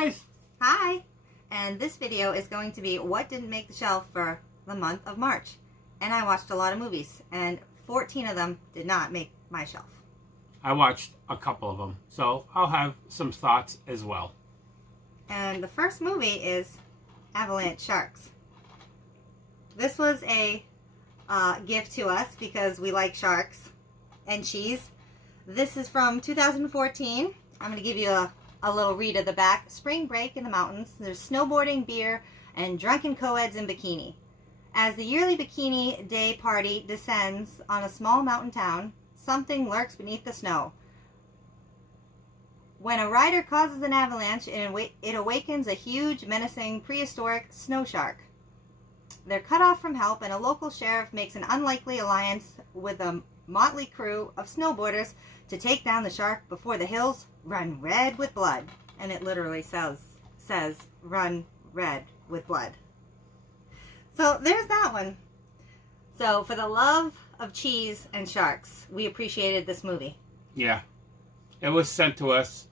guys! Hi! And this video is going to be what didn't make the shelf for the month of March. And I watched a lot of movies, and 14 of them did not make my shelf. I watched a couple of them, so I'll have some thoughts as well. And the first movie is Avalanche Sharks. This was a gift to us because we like sharks and cheese. This is from 2014. I'm going to give you a little read of the back. Spring break in the mountains. There's snowboarding, beer, and drunken co-eds in bikini. As the yearly Bikini Day party descends on a small mountain town, something lurks beneath the snow. When a rider causes an avalanche, it awakens a huge, menacing, prehistoric snow shark. They're cut off from help, and a local sheriff makes an unlikely alliance with a motley crew of snowboarders to take down the shark before the hills run red with blood. And it literally says run red with blood. So there's that one. So for the love of cheese and sharks, we appreciated this movie. Yeah. It was sent to us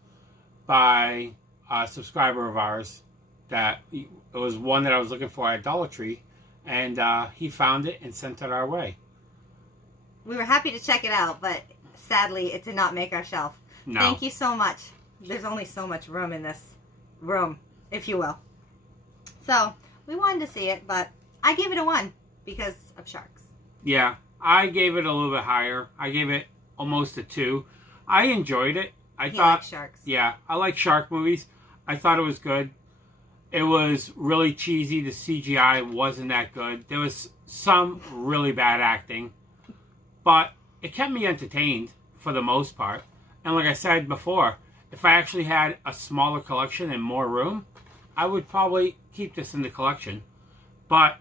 by a subscriber of ours. It was one that I was looking for at Dollar Tree, and he found it and sent it our way. We were happy to check it out, but sadly it did not make our shelf. No. Thank you so much. There's only so much room in this room, if you will. So we wanted to see it, but I gave it a 1 because of sharks. Yeah, I gave it a little bit higher. I gave it almost a 2. I enjoyed it. I thought sharks. Yeah, I like shark movies. I thought it was good. It was really cheesy. The CGI wasn't that good. There was some really bad acting, but it kept me entertained for the most part. And like I said before, if I actually had a smaller collection and more room, I would probably keep this in the collection. But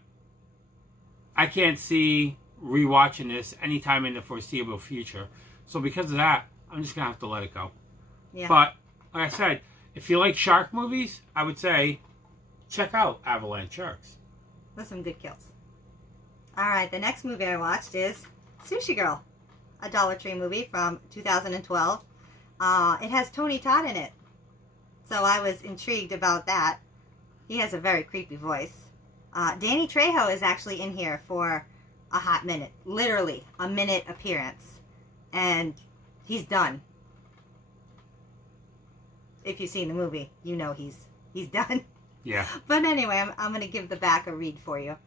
I can't see rewatching this anytime in the foreseeable future. So because of that, I'm just going to have to let it go. Yeah. But like I said, if you like shark movies, I would say check out Avalanche Sharks. With some good kills. Alright, the next movie I watched is Sushi Girl, a Dollar Tree movie from 2012. It has Tony Todd in it, so I was intrigued about that. He has a very creepy voice. Danny Trejo is actually in here for a hot minute, literally a minute appearance, and he's done. If you've seen the movie, you know he's done. Yeah. But anyway, I'm going to give the back a read for you.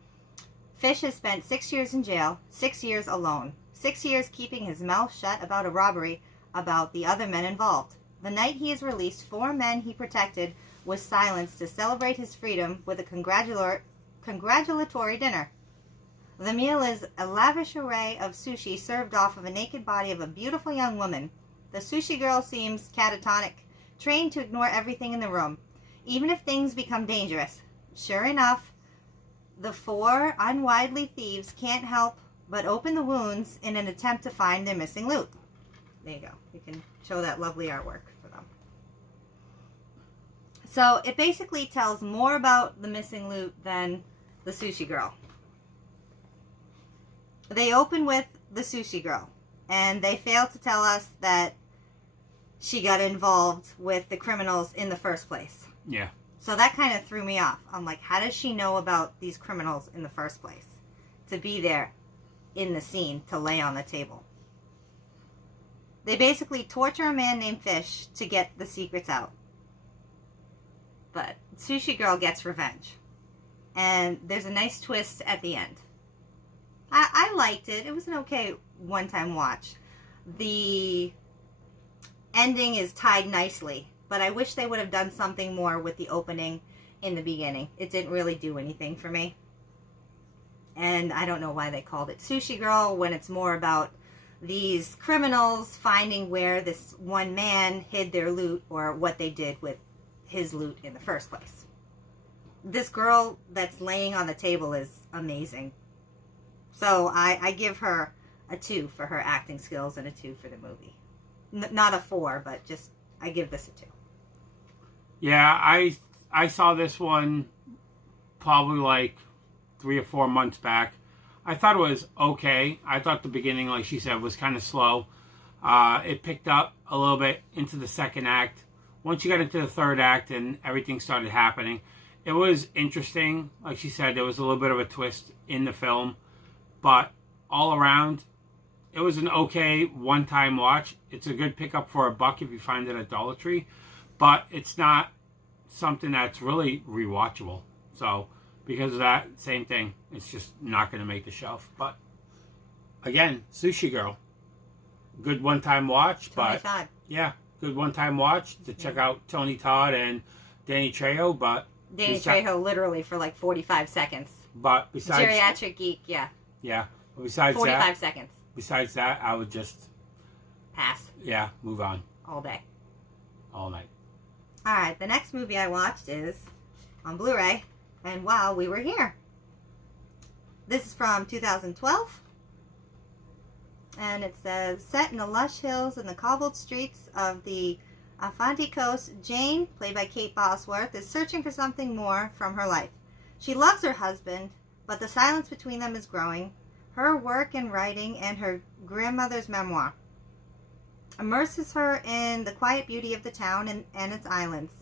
Fish has spent 6 years in jail, 6 years alone, 6 years keeping his mouth shut about a robbery about the other men involved. The night he is released, 4 men he protected was silenced to celebrate his freedom with a congratulatory dinner. The meal is a lavish array of sushi served off of a naked body of a beautiful young woman. The sushi girl seems catatonic, trained to ignore everything in the room, even if things become dangerous. Sure enough, the 4 unwieldy thieves can't help but open the wounds in an attempt to find their missing loot. There you go. You can show that lovely artwork for them. So it basically tells more about the missing loot than the sushi girl. They open with the sushi girl, and they fail to tell us that she got involved with the criminals in the first place. Yeah. So that kind of threw me off. I'm like, how does she know about these criminals in the first place? To be there in the scene, to lay on the table. They basically torture a man named Fish to get the secrets out. But Sushi Girl gets revenge. And there's a nice twist at the end. I liked it. It was an okay one-time watch. The ending is tied nicely, but I wish they would have done something more with the opening in the beginning. It didn't really do anything for me. And I don't know why they called it Sushi Girl when it's more about these criminals finding where this one man hid their loot or what they did with his loot in the first place. This girl that's laying on the table is amazing. So I give her a 2 for her acting skills and a 2 for the movie. Not a 4, but just I give this a 2. Yeah, I saw this one probably like 3 or 4 months back. I thought it was okay. I thought the beginning, like she said, was kind of slow. It picked up a little bit into the second act once you got into the third act and everything started happening, it was interesting. Like she said, there was a little bit of a twist in the film, but all around, it was an okay one-time watch. It's a good pickup for $1 if you find it at Dollar Tree, but it's not something that's really rewatchable. So because of that, same thing. It's just not going to make the shelf. But again, Sushi Girl, good one-time watch. Tony but Todd. yeah, good one-time watch to check out Tony Todd and Danny Trejo. But Danny Trejo literally for like 45 seconds. But besides Geriatric Geek, yeah. Yeah. Besides 45 seconds. Besides that, I would just pass. Yeah, move on. All day. All night. Alright, the next movie I watched is on Blu-ray, and While We Were Here. This is from 2012. And it says, set in the lush hills and the cobbled streets of the Afanti Coast, Jane, played by Kate Bosworth, is searching for something more from her life. She loves her husband, but the silence between them is growing. Her work and writing and her grandmother's memoir immerses her in the quiet beauty of the town and its islands.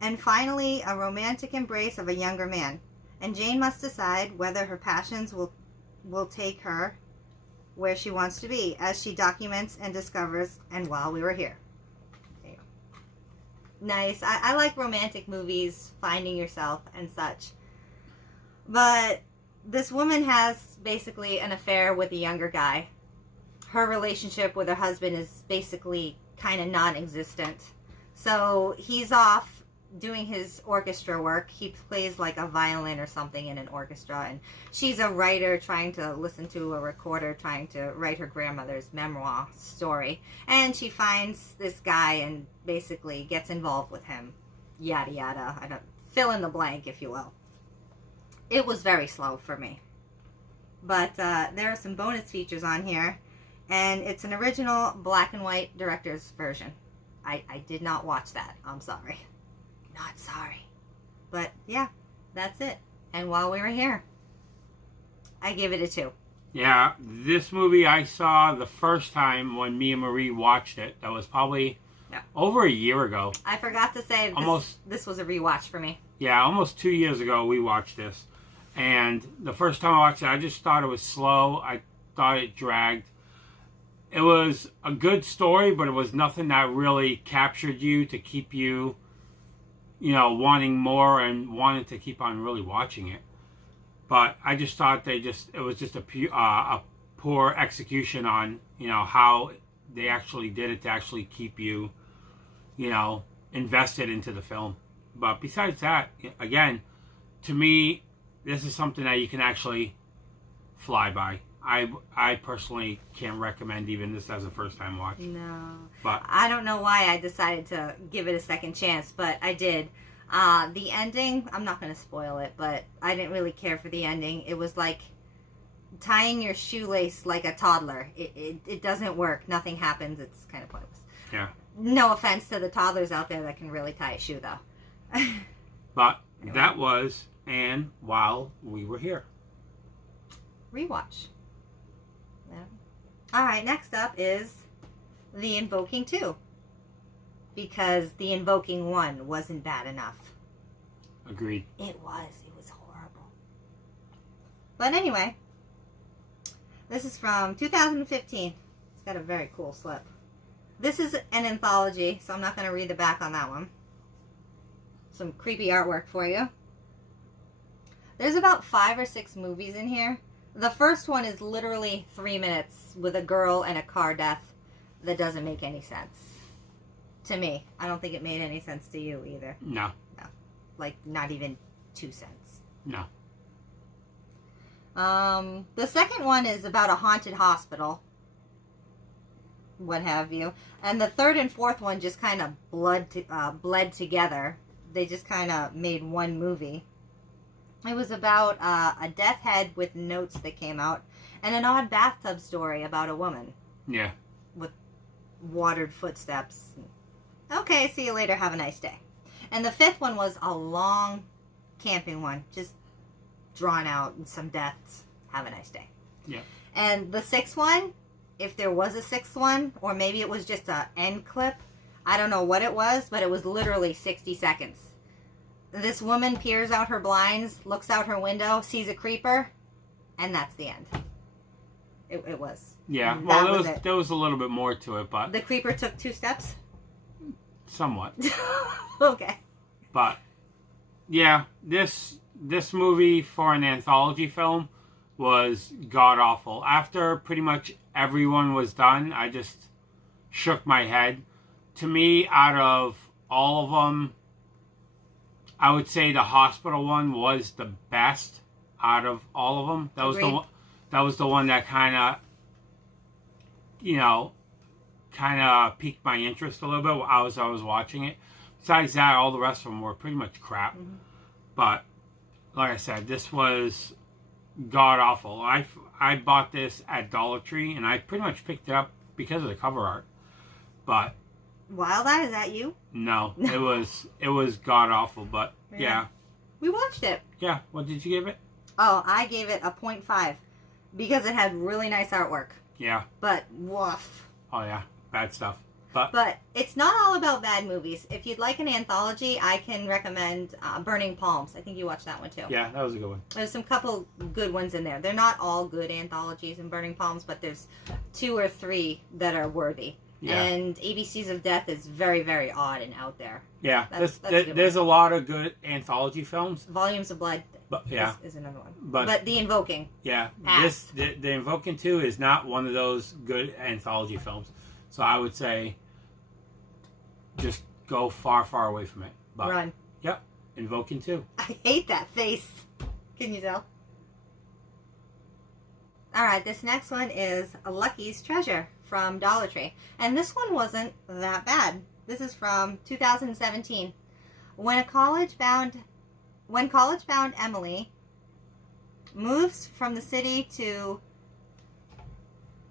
And finally, a romantic embrace of a younger man. And Jane must decide whether her passions will take her where she wants to be, as she documents and discovers And While We Were Here. There you go. Nice. I like romantic movies, finding yourself and such. But this woman has basically an affair with a younger guy. Her relationship with her husband is basically kind of non-existent. So he's off doing his orchestra work. He plays like a violin or something in an orchestra. And she's a writer trying to listen to a recorder, trying to write her grandmother's memoir story. And she finds this guy and basically gets involved with him. Yada yada. I don't fill in the blank, if you will. It was very slow for me. But there are some bonus features on here. And it's an original black and white director's version. I did not watch that. I'm sorry. Not sorry. But yeah, that's it. And While We Were Here, I give it a 2. Yeah, this movie I saw the first time when me and Marie watched it. That was probably over a year ago. I forgot to say this was a rewatch for me. Yeah, almost 2 years ago we watched this. And the first time I watched it, I just thought it was slow. I thought it dragged. It was a good story, but it was nothing that really captured you to keep you, wanting more and wanting to keep on really watching it. But I just thought it was just a poor execution on, how they actually did it to actually keep you, invested into the film. But besides that, again, to me, this is something that you can actually fly by. I personally can't recommend even this as a first time watch. No. But I don't know why I decided to give it a second chance, but I did. The ending, I'm not going to spoil it, but I didn't really care for the ending. It was like tying your shoelace like a toddler. It doesn't work. Nothing happens. It's kind of pointless. Yeah. No offense to the toddlers out there that can really tie a shoe, though. But anyway. That was And While We Were Here. Rewatch. Yeah. Alright, next up is The Invoking 2. Because The Invoking 1 wasn't bad enough. Agreed. It was horrible. But anyway, this is from 2015. It's got a very cool slip. This is an anthology, so I'm not going to read the back on that one. Some creepy artwork for you. There's about 5 or 6 movies in here. The first one is literally 3 minutes with a girl and a car death that doesn't make any sense. To me. I don't think it made any sense to you either. No. No. Like, not even 2 cents. No. The second one is about a haunted hospital. What have you. And the third and fourth one just kind of bled together. They just kind of made one movie. It was about a death head with notes that came out, and an odd bathtub story about a woman. Yeah. With watered footsteps. Okay, see you later. Have a nice day. And the fifth one was a long camping one. Just drawn out and some deaths. Have a nice day. Yeah. And the sixth one, if there was a sixth one, or maybe it was just an end clip, I don't know what it was, but it was literally 60 seconds. This woman peers out her blinds, looks out her window, sees a creeper, and that's the end. It was. Yeah, well, there was a little bit more to it, but... The creeper took 2 steps? Somewhat. Okay. But, yeah, this movie for an anthology film was god-awful. After pretty much everyone was done, I just shook my head. To me, out of all of them, I would say the hospital one was the best out of all of them. That was Agreed. that was the one that kind of, piqued my interest a little bit as I was watching it. Besides that, all the rest of them were pretty much crap. Mm-hmm. But like I said, this was god awful. I bought this at Dollar Tree, and I pretty much picked it up because of the cover art. But Wild Eye, is that you? no, it was god awful. But yeah, we watched it. Yeah, what did you give it? Oh, I gave it a 0.5 because it had really nice artwork. Yeah. But woof. Oh yeah, bad stuff. But it's not all about bad movies. If you'd like an anthology, I can recommend Burning Palms. I think you watched that one too. Yeah, that was a good one. There's some couple good ones in there. They're not all good anthologies in Burning Palms, but there's 2 or 3 that are worthy. Yeah. And ABCs of Death is very, very odd and out there. Yeah, there's a lot of good anthology films. Volumes of Blood is another one. But The Invoking. Yeah, The Invoking 2 is not one of those good anthology films. So I would say just go far, far away from it. But, run. Yep, Invoking 2. I hate that face. Can you tell? Alright, this next one is Lucky's Treasure from Dollar Tree. And this one wasn't that bad. This is from 2017. When college-bound Emily moves from the city to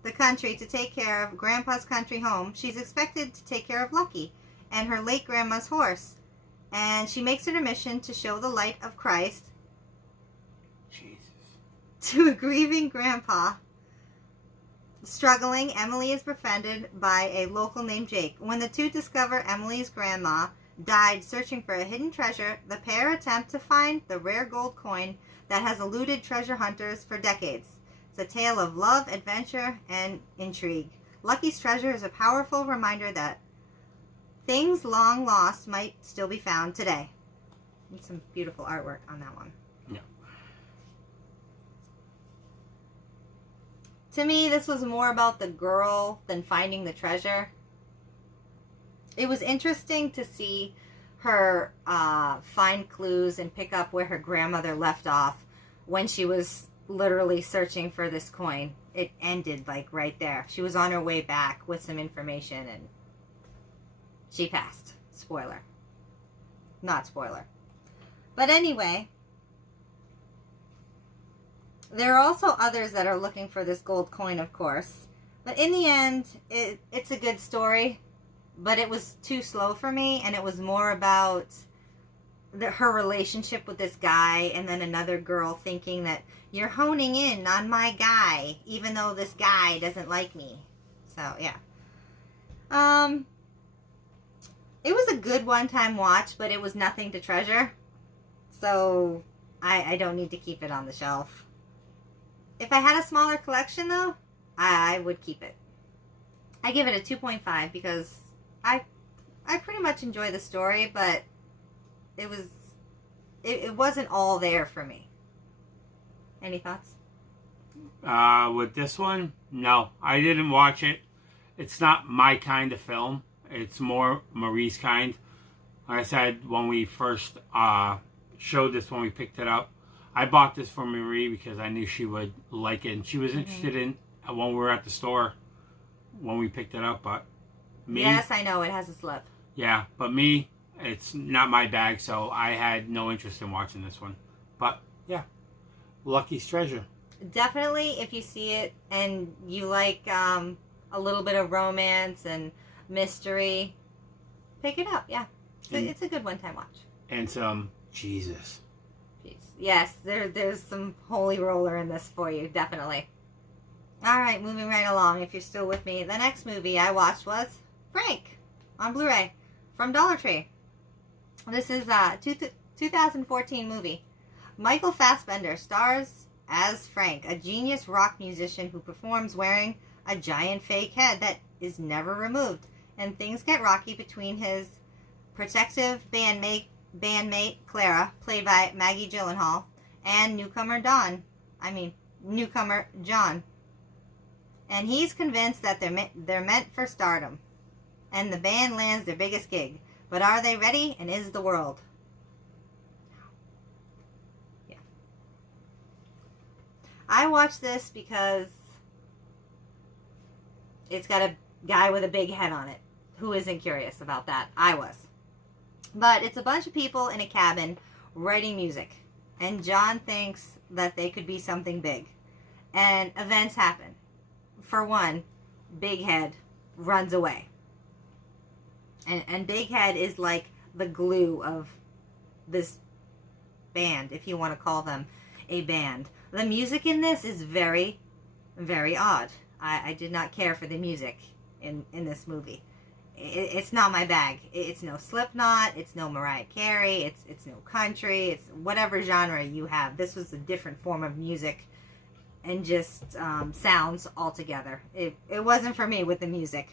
the country to take care of Grandpa's country home, she's expected to take care of Lucky and her late grandma's horse. And she makes it a mission to show the light of Christ to a grieving grandpa. Struggling, Emily is befriended by a local named Jake. When the two discover Emily's grandma died searching for a hidden treasure, the pair attempt to find the rare gold coin that has eluded treasure hunters for decades. It's a tale of love, adventure, and intrigue. Lucky's Treasure is a powerful reminder that things long lost might still be found today. And some beautiful artwork on that one. Yeah. To me, this was more about the girl than finding the treasure. It was interesting to see her find clues and pick up where her grandmother left off when she was literally searching for this coin. It ended like right there. She was on her way back with some information and she passed. Spoiler. Not spoiler. But anyway, there are also others that are looking for this gold coin, of course. But in the end, it's a good story. But it was too slow for me, and it was more about her relationship with this guy, and then another girl thinking that you're honing in on my guy, even though this guy doesn't like me. So, yeah. It was a good one-time watch, but it was nothing to treasure. So, I don't need to keep it on the shelf. If I had a smaller collection, though, I would keep it. I give it a 2.5 because I pretty much enjoy the story, but it wasn't all there for me. Any thoughts? With this one, no. I didn't watch it. It's not my kind of film. It's more Marie's kind. Like I said, when we first showed this, when we picked it up, I bought this for Marie because I knew she would like it. And she was interested in when we were at the store when we picked it up. But me... Yes, I know. It has a slip. Yeah, but me, it's not my bag, so I had no interest in watching this one. But, yeah. Lucky's Treasure. Definitely, if you see it and you like a little bit of romance and mystery, pick it up, yeah. It's a good one-time watch. And some Jesus. Jeez. Yes, there's some holy roller in this for you, definitely. Alright, moving right along, if you're still with me. The next movie I watched was Frank. on Blu-ray from Dollar Tree. This is a 2014 movie. Michael Fassbender stars as Frank, a genius rock musician who performs wearing a giant fake head that is never removed, and things get rocky between his protective bandmate Clara, played by Maggie Gyllenhaal, and newcomer John. And he's convinced that they're meant for stardom, and the band lands their biggest gig. But are they ready, and is the world? Yeah. I watched this because it's got a guy with a big head on it. Who isn't curious about that? I was. But it's a bunch of people in a cabin writing music. And John thinks that they could be something big. And events happen. For one, Big Head runs away. And Big Head is like the glue of this band, if you want to call them a band. The music in this is very, very odd. I did not care for the music in this movie. It's not my bag. It's no Slipknot. It's no Mariah Carey. It's no country. It's whatever genre you have. This was a different form of music and just sounds altogether. It wasn't for me with the music.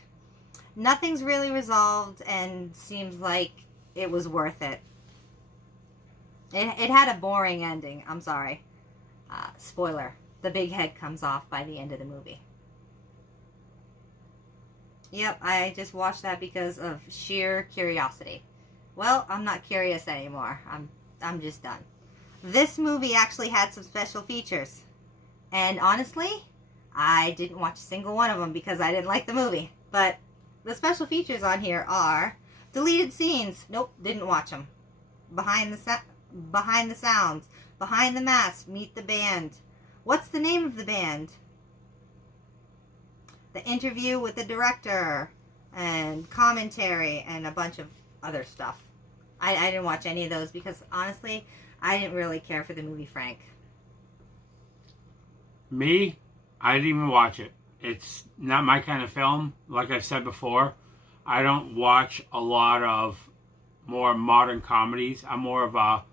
Nothing's really resolved and seems like it was worth it. It had a boring ending. I'm sorry. Spoiler. The big head comes off by the end of the movie. Yep, I just watched that because of sheer curiosity. Well, I'm not curious anymore. I'm just done. This movie actually had some special features. And honestly, I didn't watch a single one of them because I didn't like the movie. But the special features on here are deleted scenes. Nope, didn't watch them. Behind the sounds. Behind the mask. Meet the band. What's the name of the band? The interview with the director, and commentary, and a bunch of other stuff. I didn't watch any of those because, honestly, I didn't really care for the movie Frank. Me, I didn't even watch it. It's not my kind of film. Like I've said before, I don't watch a lot of more modern comedies. I'm more of a,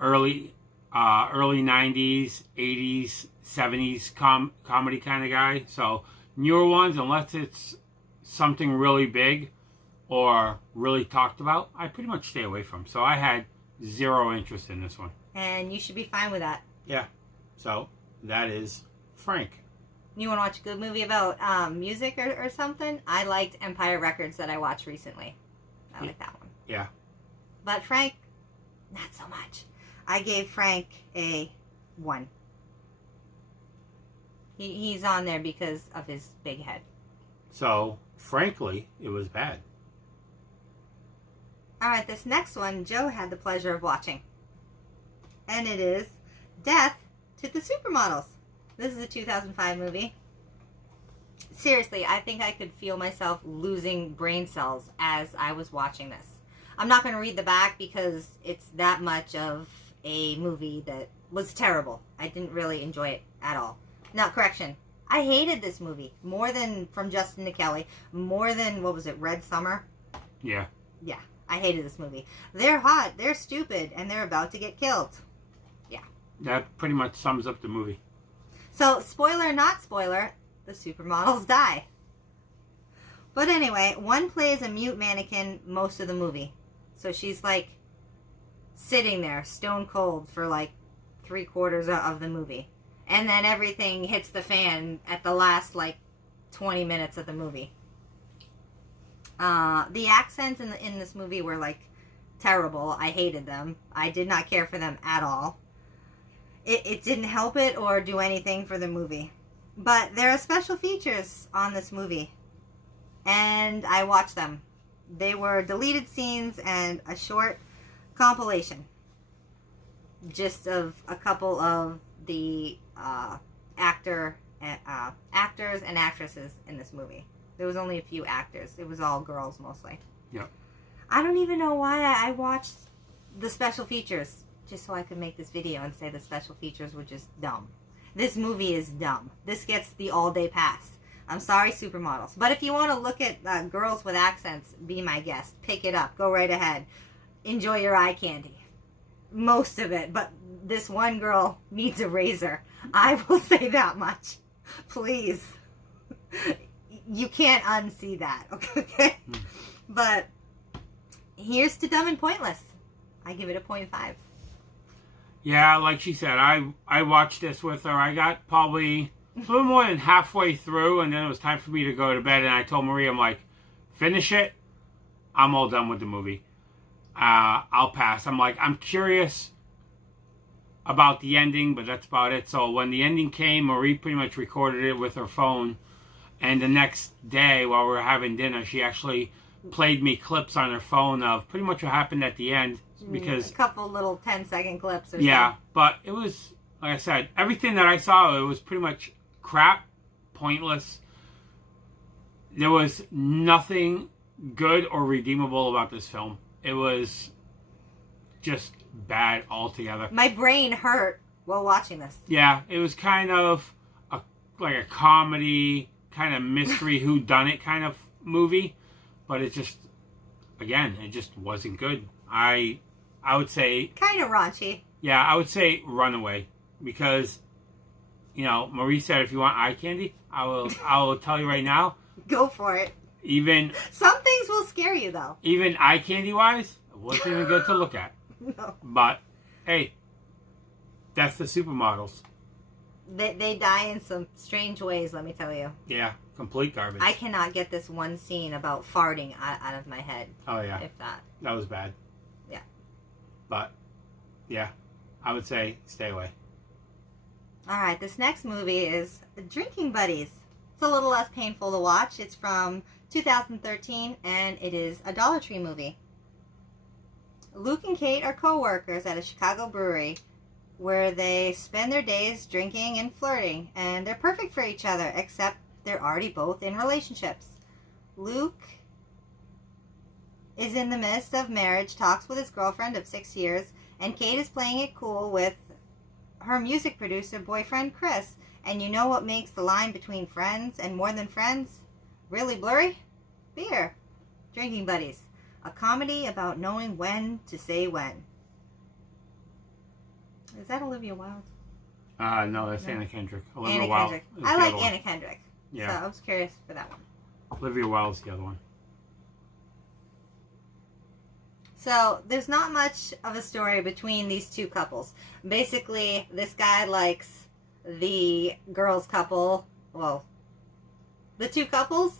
early 90s, 80s, 70s comedy kind of guy. So newer ones, unless it's something really big or really talked about, I pretty much stay away from. So I had zero interest in this one. And you should be fine with that. Yeah. So that is Frank. You want to watch a good movie about music or something? I liked Empire Records that I watched recently. I like that one. Yeah. But Frank, not so much. I gave Frank a 1. He's on there because of his big head. So, frankly, it was bad. Alright, this next one Joe had the pleasure of watching. And it is Death to the Supermodels. This is a 2005 movie. Seriously, I think I could feel myself losing brain cells as I was watching this. I'm not going to read the back because it's that much of a movie that was terrible. I didn't really enjoy it at all. No, correction. I hated this movie more than From Justin to Kelly. More than, what was it, Red Summer? Yeah. Yeah, I hated this movie. They're hot, they're stupid, and they're about to get killed. Yeah. That pretty much sums up the movie. So, spoiler, not spoiler, the supermodels die. But anyway, one plays a mute mannequin most of the movie. So she's like sitting there stone cold for like 3/4 of the movie. And then everything hits the fan at the last like 20 minutes of the movie. The accents in this movie were like terrible. I hated them. I did not care for them at all. It didn't help it or do anything for the movie. But there are special features on this movie. And I watched them. They were deleted scenes and a short compilation. Just of a couple of the actors and actresses in this movie. There was only a few actors. It was all girls mostly. Yep. I don't even know why I watched the special features. Just so I could make this video and say the special features were just dumb. This movie is dumb. This gets the all-day pass. I'm sorry, supermodels. But if you want to look at girls with accents, be my guest. Pick it up. Go right ahead. Enjoy your eye candy. Most of it. But this one girl needs a razor. I will say that much. Please. You can't unsee that. Okay? But here's to Dumb and Pointless. I give it a 0.5. Yeah, like she said, I watched this with her. I got probably a little more than halfway through, and then it was time for me to go to bed, and I told Maria, I'm like, finish it. I'm all done with the movie. I'll pass. I'm like, I'm curious about the ending, but that's about it. So when the ending came, Marie pretty much recorded it with her phone, and the next day while we were having dinner, she actually played me clips on her phone of pretty much what happened at the end. Because a couple little 10-second clips or yeah, so. But it was, like I said, everything that I saw, it was pretty much crap, pointless. There was nothing good or redeemable about this film. It was just bad altogether. My brain hurt while watching this. Yeah, it was kind of like a comedy, kind of mystery whodunit kind of movie, but it just, again, it just wasn't good. I would say kind of raunchy. Yeah, I would say Runaway, because, you know, Marie said if you want eye candy, I will tell you right now. Go for it. Even some things will scare you though. Even eye candy wise, it wasn't even good to look at. No. But hey, that's the supermodels. They die in some strange ways, let me tell you. Yeah, complete garbage. I cannot get this one scene about farting out of my head. Oh yeah. If that. That was bad. Yeah. But yeah, I would say stay away. All right, this next movie is Drinking Buddies. It's a little less painful to watch. It's from 2013, and it is a Dollar Tree movie. Luke and Kate are co-workers at a Chicago brewery where they spend their days drinking and flirting, and they're perfect for each other, except they're already both in relationships. Luke is in the midst of marriage, talks with his girlfriend of 6 years, and Kate is playing it cool with her music producer boyfriend, Chris. And you know what makes the line between friends and more than friends really blurry? Beer. Drinking Buddies. A comedy about knowing when to say when. Is that Olivia Wilde? No, that's Anna Kendrick. Anna Kendrick. I like Anna Kendrick. Yeah. So I was curious for that one. Olivia Wilde's the other one. So there's not much of a story between these two couples. Basically, this guy likes the girls couple. Well, the two couples,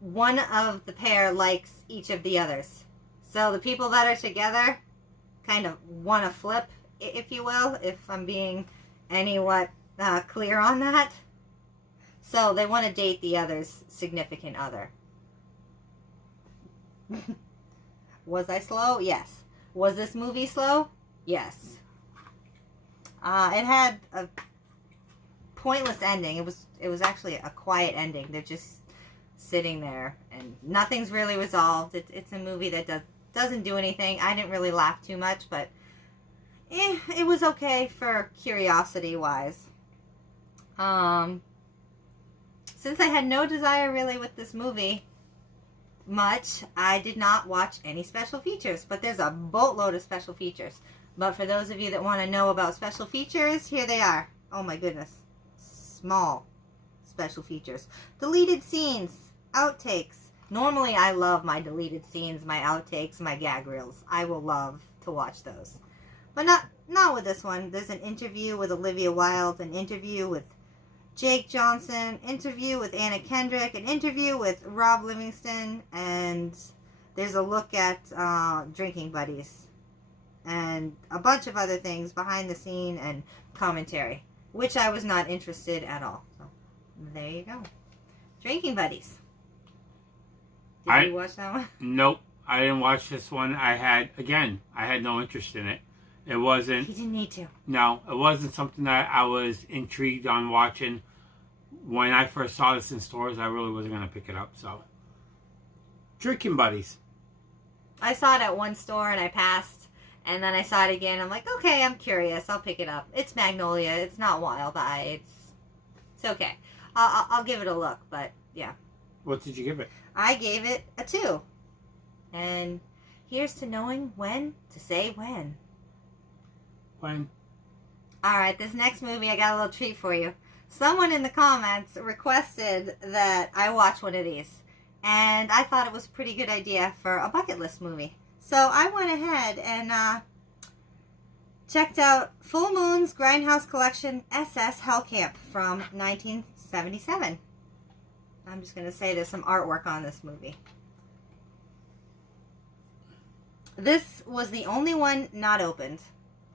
one of the pair likes each of the others. So the people that are together kind of want to flip, if you will, if I'm being anywhat clear on that. So they want to date the other's significant other. Was I slow? Yes. Was this movie slow? Yes. It had a pointless ending. It was actually a quiet ending. They're just sitting there and nothing's really resolved. It's a movie that doesn't do anything. I didn't really laugh too much, but it was okay for curiosity wise. Since I had no desire really with this movie much, I did not watch any special features, but there's a boatload of special features. But for those of you that want to know about special features, here they are. Oh my goodness. Small special features. Deleted scenes. Outtakes. Normally I love my deleted scenes, my outtakes, my gag reels. I will love to watch those. But not with this one. There's an interview with Olivia Wilde, an interview with Jake Johnson, interview with Anna Kendrick, an interview with Rob Livingston, and there's a look at Drinking Buddies. And a bunch of other things behind the scene and commentary, which I was not interested at all. So there you go. Drinking Buddies. Did you watch that one? Nope. I didn't watch this one. I had no interest in it. It wasn't... You didn't need to. No, it wasn't something that I was intrigued on watching. When I first saw this in stores, I really wasn't going to pick it up, so... Drinking Buddies. I saw it at one store and I passed, and then I saw it again. I'm like, okay, I'm curious. I'll pick it up. It's Magnolia. It's not Wild Eye. It's okay. I'll give it a look, but yeah. What did you give it? I gave it a 2. And here's to knowing when to say when. When? Alright, this next movie, I got a little treat for you. Someone in the comments requested that I watch one of these. And I thought it was a pretty good idea for a bucket list movie. So I went ahead and checked out Full Moon's Grindhouse Collection SS Hell Camp from 1977. I'm just going to say there's some artwork on this movie. This was the only one not opened.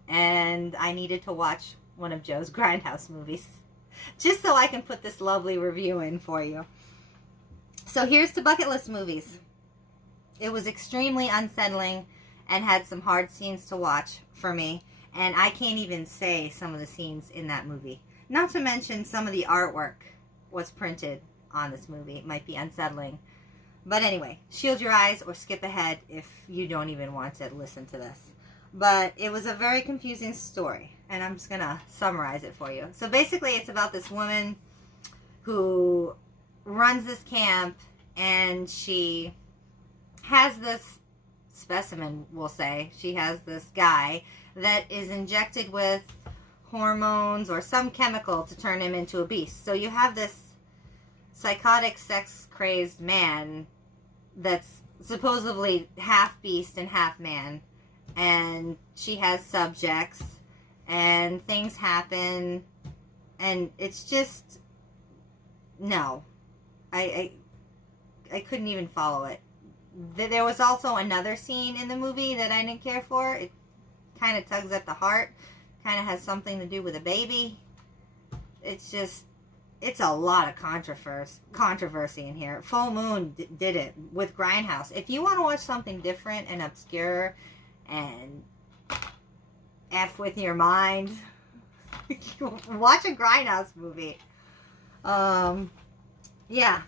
And I needed to watch one of Joe's Grindhouse movies. Just so I can put this lovely review in for you. So here's to bucket list movies. It was extremely unsettling and had some hard scenes to watch for me. And I can't even say some of the scenes in that movie. Not to mention some of the artwork was printed on this movie. It might be unsettling. But anyway, shield your eyes or skip ahead if you don't even want to listen to this. But it was a very confusing story. And I'm just going to summarize it for you. So basically it's about this woman who runs this camp. And she has this specimen, we'll say. She has this guy that is injected with hormones or some chemical to turn him into a beast. So you have this psychotic, sex-crazed man that's supposedly half beast and half man. And she has subjects. And things happen. And it's just... No. I couldn't even follow it. There was also another scene in the movie that I didn't care for. It kind of tugs at the heart. Kind of has something to do with a baby. It's just... It's a lot of controversy in here. Full Moon did it with Grindhouse. If you want to watch something different and obscure and F with your mind, watch a Grindhouse movie. Yeah.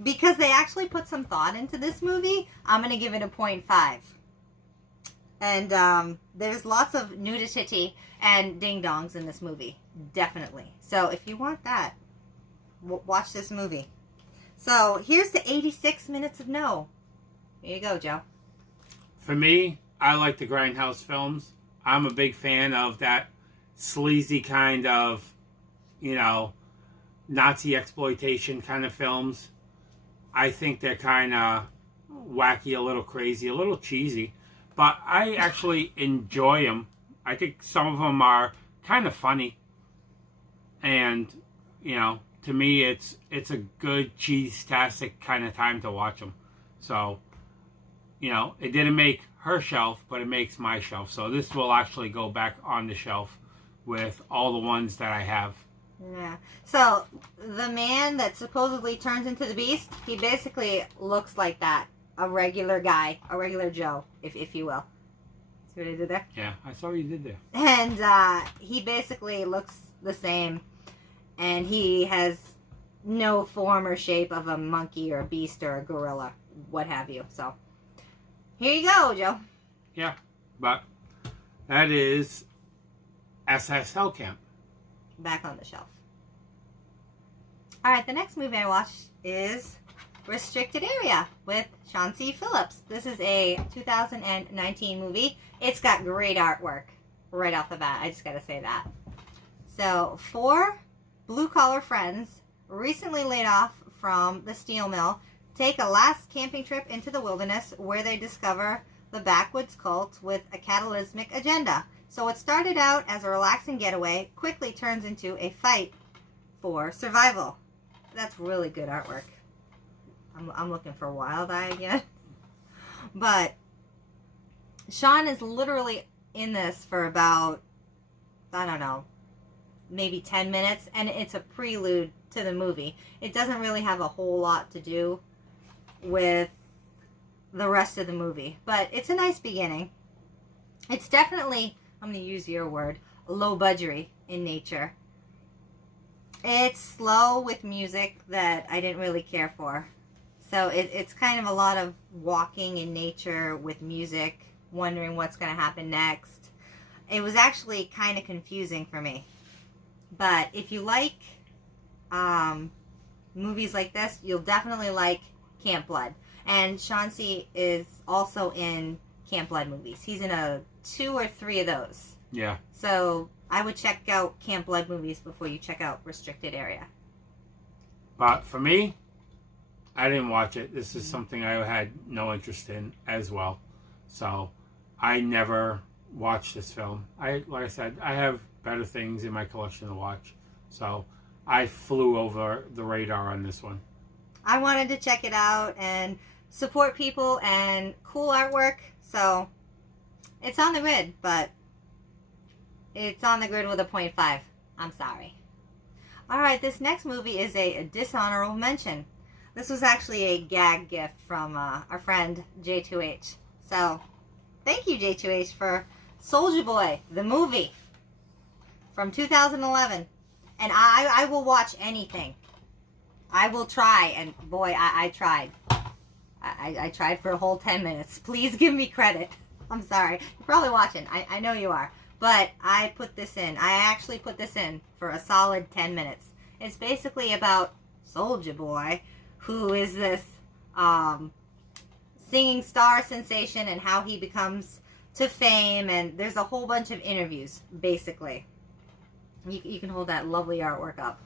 Because they actually put some thought into this movie, I'm going to give it a 0.5. And there's lots of nudity and ding-dongs in this movie. Definitely. So if you want that, watch this movie. So here's the 86 minutes of no. Here you go, Joe. For me, I like the Grindhouse films. I'm a big fan of that sleazy kind of, Nazi exploitation kind of films. I think they're kind of wacky, a little crazy, a little cheesy. But I actually enjoy them. I think some of them are kind of funny. And, to me, it's a good cheese-tastic kind of time to watch them. So, it didn't make her shelf, but it makes my shelf. So this will actually go back on the shelf with all the ones that I have. Yeah. So, the man that supposedly turns into the beast, he basically looks like that. A regular guy. A regular Joe, if you will. See what I did there? Yeah, I saw what you did there. And he basically looks the same. And he has no form or shape of a monkey or a beast or a gorilla. What have you. So, here you go, Joe. Yeah, but that is SS Hell Camp. Back on the shelf. Alright, the next movie I watched is Restricted Area with Chauncey Phillips. This is a 2019 movie. It's got great artwork right off the bat. I just gotta say that. So, 4 blue-collar friends recently laid off from the steel mill take a last camping trip into the wilderness where they discover the backwoods cult with a catalysmic agenda. So what started out as a relaxing getaway quickly turns into a fight for survival. That's really good artwork. I'm looking for Wild Eye again. But Sean is literally in this for about, I don't know, maybe 10 minutes. And it's a prelude to the movie. It doesn't really have a whole lot to do with the rest of the movie. But it's a nice beginning. It's definitely, I'm going to use your word, low budgery in nature. It's slow with music that I didn't really care for. So it's kind of a lot of walking in nature with music, wondering what's going to happen next. It was actually kind of confusing for me. But if you like movies like this, you'll definitely like Camp Blood. And Chauncey is also in Camp Blood movies. He's in 2 or 3 of those. Yeah. So I would check out Camp Blood movies before you check out Restricted Area. But for me, I didn't watch it. This is something I had no interest in as well. So I never watched this film. Like I said, I have better things in my collection to watch. So I flew over the radar on this one. I wanted to check it out and support people and cool artwork. So it's on the grid, but it's on the grid with a 0.5. I'm sorry. Alright, this next movie is a dishonorable mention. This was actually a gag gift from our friend J2H. So, thank you J2H for Soulja Boy, the movie from 2011. And I will watch anything. I will try, and boy, I tried. I tried for a whole 10 minutes. Please give me credit. I'm sorry. You're probably watching. I know you are. But I put this in. I actually put this in for a solid 10 minutes. It's basically about Soulja Boy, who is this singing star sensation and how he becomes to fame. And there's a whole bunch of interviews, basically. You can hold that lovely artwork up.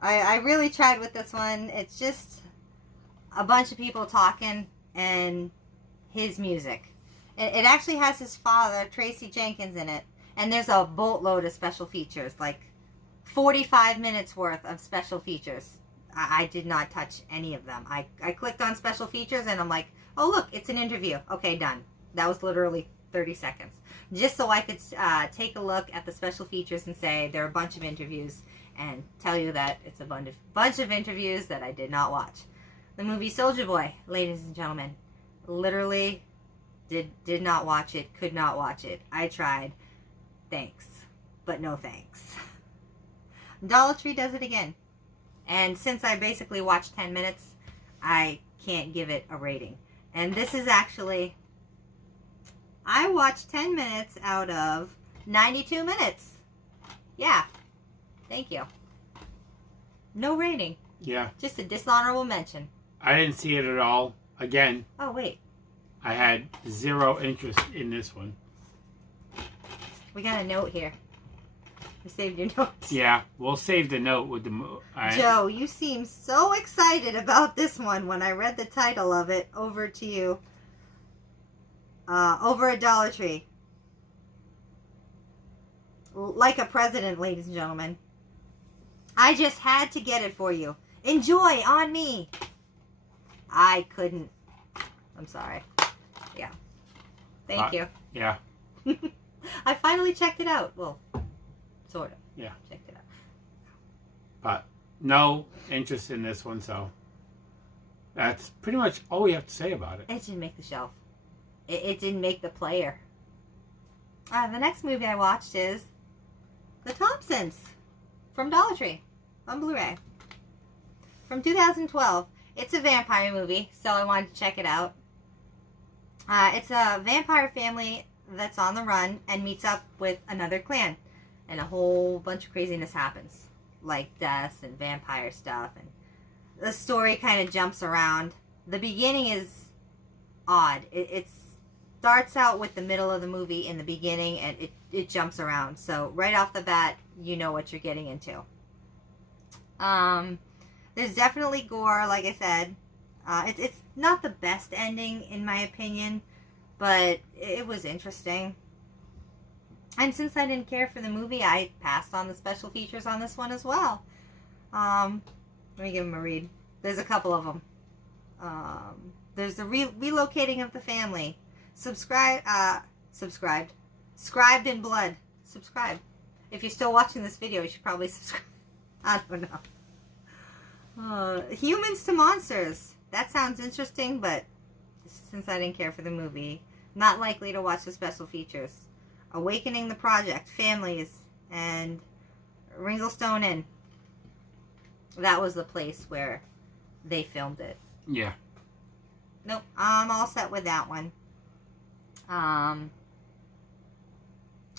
I really tried with this one. It's just a bunch of people talking and his music. It actually has his father, Tracy Jenkins, in it. And there's a boatload of special features, like 45 minutes worth of special features. I did not touch any of them. I clicked on special features and I'm like, oh look, it's an interview. Okay, done. That was literally 30 seconds. Just so I could take a look at the special features and say there are a bunch of interviews and tell you that it's a bunch of interviews that I did not watch. The movie Soulja Boy, ladies and gentlemen, literally did not watch it, could not watch it. I tried. Thanks, but no thanks. Dollar Tree does it again. And since I basically watched 10 minutes, I can't give it a rating. And this is actually, I watched 10 minutes out of 92 minutes. Yeah. Thank you. No rating. Yeah. Just a dishonorable mention. I didn't see it at all. Again. Oh, wait. I had zero interest in this one. We got a note here. You saved your note. Yeah, we'll save the note with the... Joe, you seem so excited about this one when I read the title of it over to you. Over at Dollar Tree. Like a president, ladies and gentlemen. I just had to get it for you. Enjoy on me. I couldn't. I'm sorry. Yeah. Thank you. Yeah. I finally checked it out. Well, sort of. Yeah. Checked it out. But no interest in this one, so that's pretty much all we have to say about it. It didn't make the shelf. It didn't make the player. The next movie I watched is The Thompsons from Dollar Tree on Blu-ray from 2012. It's a vampire movie, so I wanted to check it out. It's a vampire family that's on the run and meets up with another clan, and a whole bunch of craziness happens, like deaths and vampire stuff, and the story kind of jumps around. The beginning is odd. It starts out with the middle of the movie in the beginning, and it jumps around. So right off the bat, you know what you're getting into. There's definitely gore, like I said. It's not the best ending, in my opinion, but it was interesting. And since I didn't care for the movie, I passed on the special features on this one as well. Let me give them a read. There's a couple of them. There's the relocating of the family. Scribed in blood. Subscribe. If you're still watching this video, you should probably subscribe. I don't know. Humans to monsters. That sounds interesting, but since I didn't care for the movie, not likely to watch the special features. Awakening the Project, Families, and Ringlestone Inn. That was the place where they filmed it. Yeah. Nope, I'm all set with that one.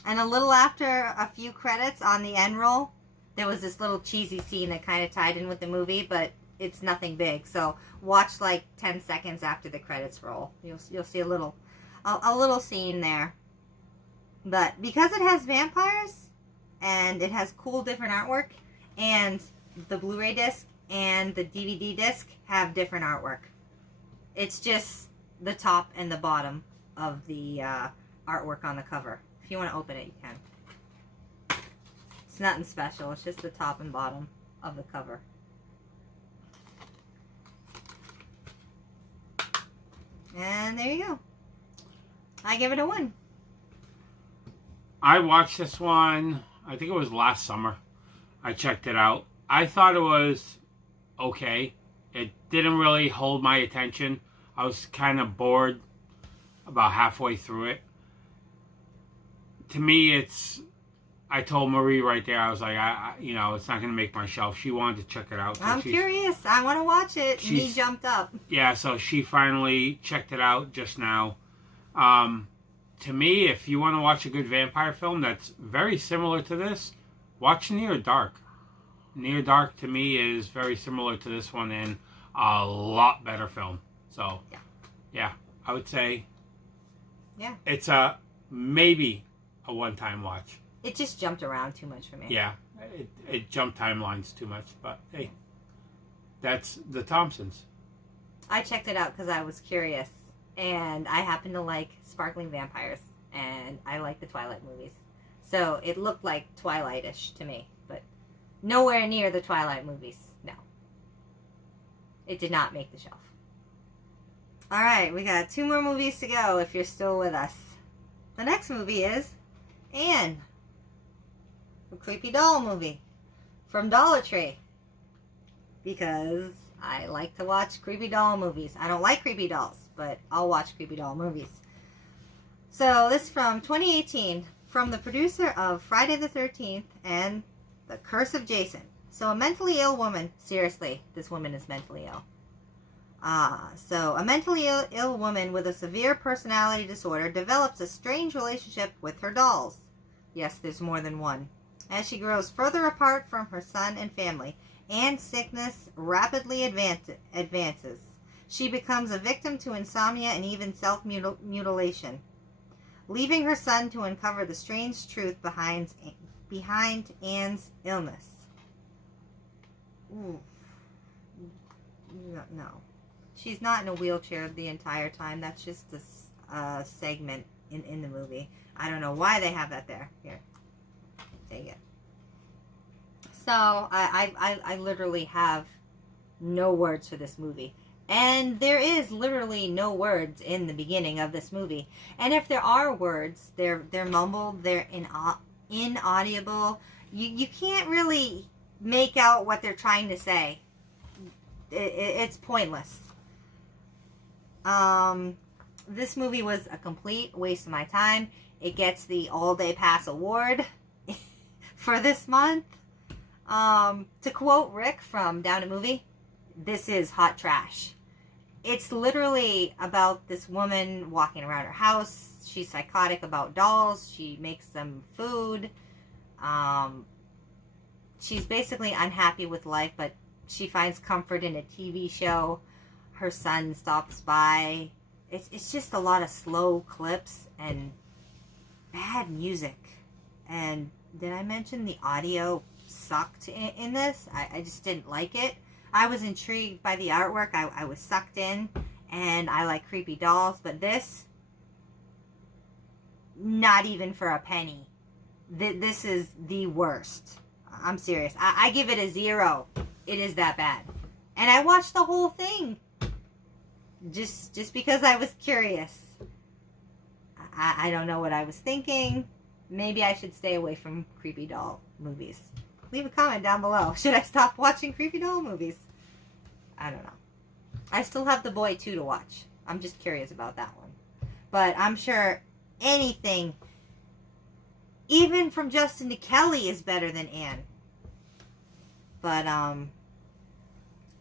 And a little after a few credits on the end roll, there was this little cheesy scene that kind of tied in with the movie, but it's nothing big. So watch like 10 seconds after the credits roll. You'll see a little scene there. But because it has vampires and it has cool different artwork, and the Blu-ray disc and the DVD disc have different artwork. It's just the top and the bottom of the artwork on the cover. If you want to open it, you can. It's nothing special. It's just the top and bottom of the cover. And there you go. I give it a 1. I watched this one, I think it was last summer. I checked it out. I thought it was okay. It didn't really hold my attention. I was kind of bored about halfway through it. To me, I told Marie right there, I was like, it's not going to make my shelf. She wanted to check it out. So I'm curious. I want to watch it. Me jumped up. Yeah, so she finally checked it out just now. To me, if you want to watch a good vampire film that's very similar to this, watch Near Dark. Near Dark, to me, is very similar to this one and a lot better film. So, yeah, I would say it's maybe a one-time watch. It just jumped around too much for me. Yeah, it jumped timelines too much. But, hey, that's the Thompsons. I checked it out because I was curious. And I happen to like sparkling vampires. And I like the Twilight movies. So it looked like Twilight-ish to me. But nowhere near the Twilight movies. No. It did not make the shelf. Alright, we got 2 more movies to go if you're still with us. The next movie is Anne. A creepy doll movie. From Dollar Tree. Because I like to watch creepy doll movies. I don't like creepy dolls, but I'll watch creepy doll movies. So this is from 2018, from the producer of Friday the 13th and The Curse of Jason. So a mentally ill woman, seriously, this woman is mentally ill. So a mentally ill woman with a severe personality disorder develops a strange relationship with her dolls. Yes, there's more than one. As she grows further apart from her son and family, Anne's sickness rapidly advances. She becomes a victim to insomnia and even self-mutilation, leaving her son to uncover the strange truth behind Anne's illness. Ooh. No. She's not in a wheelchair the entire time. That's just a segment in the movie. I don't know why they have that there. Here. Take it. So, I literally have no words for this movie. And there is literally no words in the beginning of this movie. And if there are words, they're mumbled, they're inaudible. You can't really make out what they're trying to say. It's pointless. This movie was a complete waste of my time. It gets the All Day Pass award for this month. To quote Rick from Down to Movie, this is hot trash. It's literally about this woman walking around her house. She's psychotic about dolls. She makes them food. She's basically unhappy with life, but she finds comfort in a TV show. Her son stops by. It's just a lot of slow clips and bad music. And did I mention the audio sucked in this? I just didn't like it. I was intrigued by the artwork. I was sucked in, and I like creepy dolls, but this, not even for a penny. This is the worst. I'm serious. I give it a 0. It is that bad. And I watched the whole thing just because I was curious. I don't know what I was thinking. Maybe I should stay away from creepy doll movies. Leave a comment down below. Should I stop watching creepy doll movies? I don't know. I still have The Boy 2 to watch. I'm just curious about that one. But I'm sure anything, even from Justin to Kelly, is better than Anne. But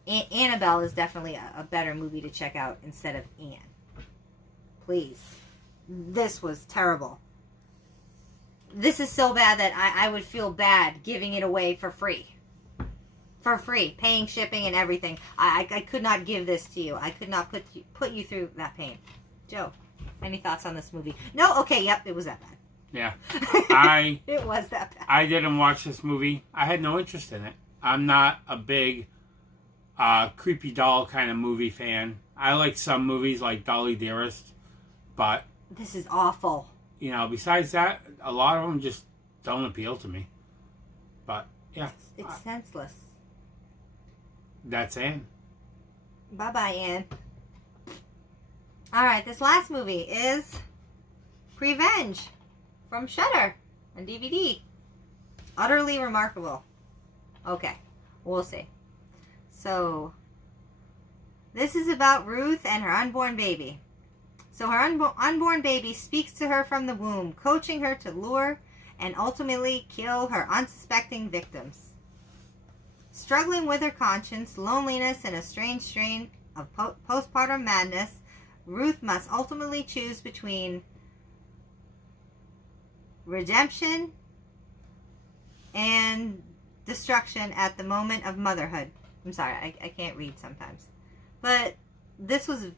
Annabelle is definitely a better movie to check out instead of Anne. Please. This was terrible. This is so bad that I would feel bad giving it away for free. For free. Paying shipping and everything. I could not give this to you. I could not put you through that pain. Joe, any thoughts on this movie? No? Okay, yep, it was that bad. Yeah. It was that bad. I didn't watch this movie. I had no interest in it. I'm not a big creepy doll kind of movie fan. I like some movies like Dolly Dearest, but this is awful. You know, besides that, a lot of them just don't appeal to me. But yeah, it's senseless. That's Anne. Bye-bye, Anne. Alright, this last movie is Revenge from Shudder on DVD. Utterly remarkable. Okay, we'll see. So, this is about Ruth and her unborn baby. So her unborn baby speaks to her from the womb, coaching her to lure and ultimately kill her unsuspecting victims. Struggling with her conscience, loneliness, and a strange strain of postpartum madness, Ruth must ultimately choose between redemption and destruction at the moment of motherhood. I'm sorry, I can't read sometimes. But this was a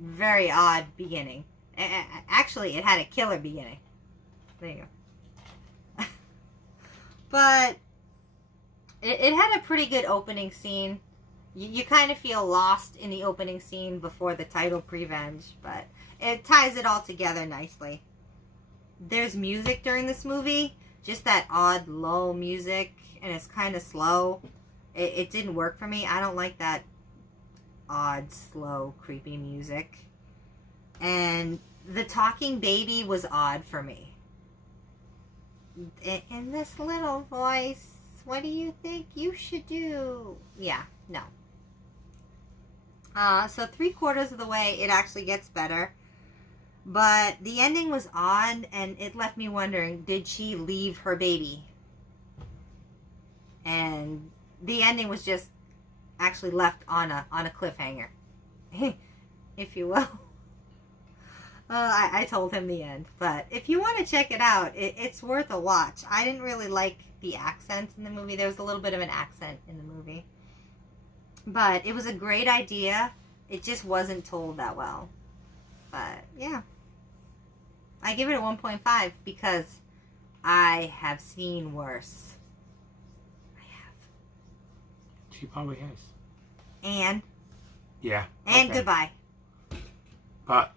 very odd beginning. Actually, it had a killer beginning. There you go. But it had a pretty good opening scene. You kind of feel lost in the opening scene before the title Revenge, but it ties it all together nicely. There's music during this movie, just that odd low music, and it's kind of slow. It didn't work for me. I don't like that odd, slow, creepy music. And the talking baby was odd for me. In this little voice, what do you think you should do? Yeah, no. So 3/4 of the way, it actually gets better. But the ending was odd, and it left me wondering, did she leave her baby? And the ending was just actually left on a cliffhanger, if you will. I told him the end. But if you want to check it out, it's worth a watch. I didn't really like the accent in the movie. There was a little bit of an accent in the movie. But it was a great idea. It just wasn't told that well. But, yeah. I give it a 1.5 because I have seen worse. I have. She probably has. And? Yeah. And okay. Goodbye. But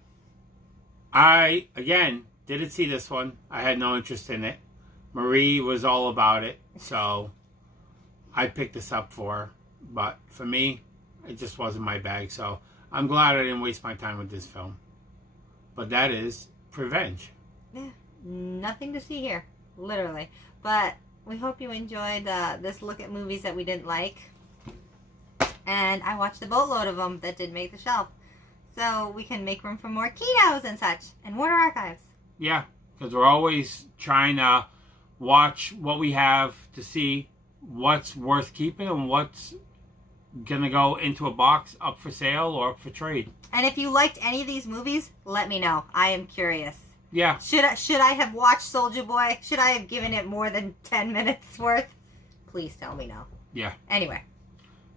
I, again, didn't see this one. I had no interest in it. Marie was all about it, so I picked this up for her. But for me, it just wasn't my bag, so I'm glad I didn't waste my time with this film. But that is Revenge. Yeah, nothing to see here, literally. But we hope you enjoyed this look at movies that we didn't like. And I watched a boatload of them that did make the shelf. So we can make room for more Kinos and such, and Warner Archives. Yeah, because we're always trying to watch what we have to see what's worth keeping and what's going to go into a box up for sale or up for trade. And if you liked any of these movies, let me know. I am curious. Yeah. Should I have watched Soulja Boy? Should I have given it more than 10 minutes worth? Please tell me no. Yeah. Anyway.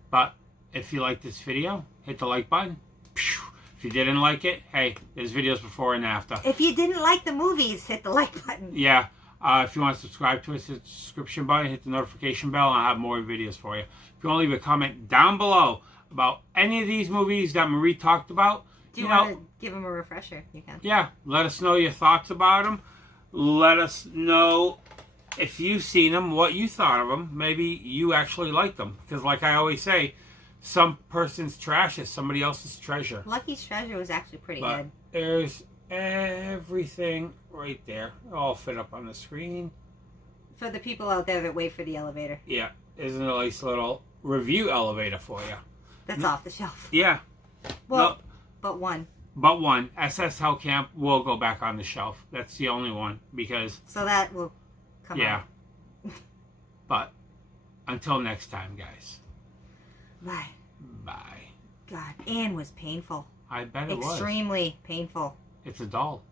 But if you like this video, hit the like button. If you didn't like it, hey, there's videos before and after. If you didn't like the movies, hit the like button. Yeah. If you want to subscribe to us, hit the subscription button, hit the notification bell, and I'll have more videos for you. If you want to leave a comment down below about any of these movies that Marie talked about, Do you want to give them a refresher? You can. Yeah. Let us know your thoughts about them. Let us know if you've seen them, what you thought of them. Maybe you actually liked them. Because like I always say, some person's trash is somebody else's treasure. Lucky's Treasure was actually pretty good. There's everything right there. All fit up on the screen. For the people out there that wait for the elevator. Yeah. There's a nice little review elevator for you. That's off the shelf. Yeah. Well, no, but one. But one. SS Hell Camp will go back on the shelf. That's the only one. Because... So that will come out. But until next time, guys. Bye. Bye. God, Anne was painful. I bet it was. Extremely painful. It's a doll.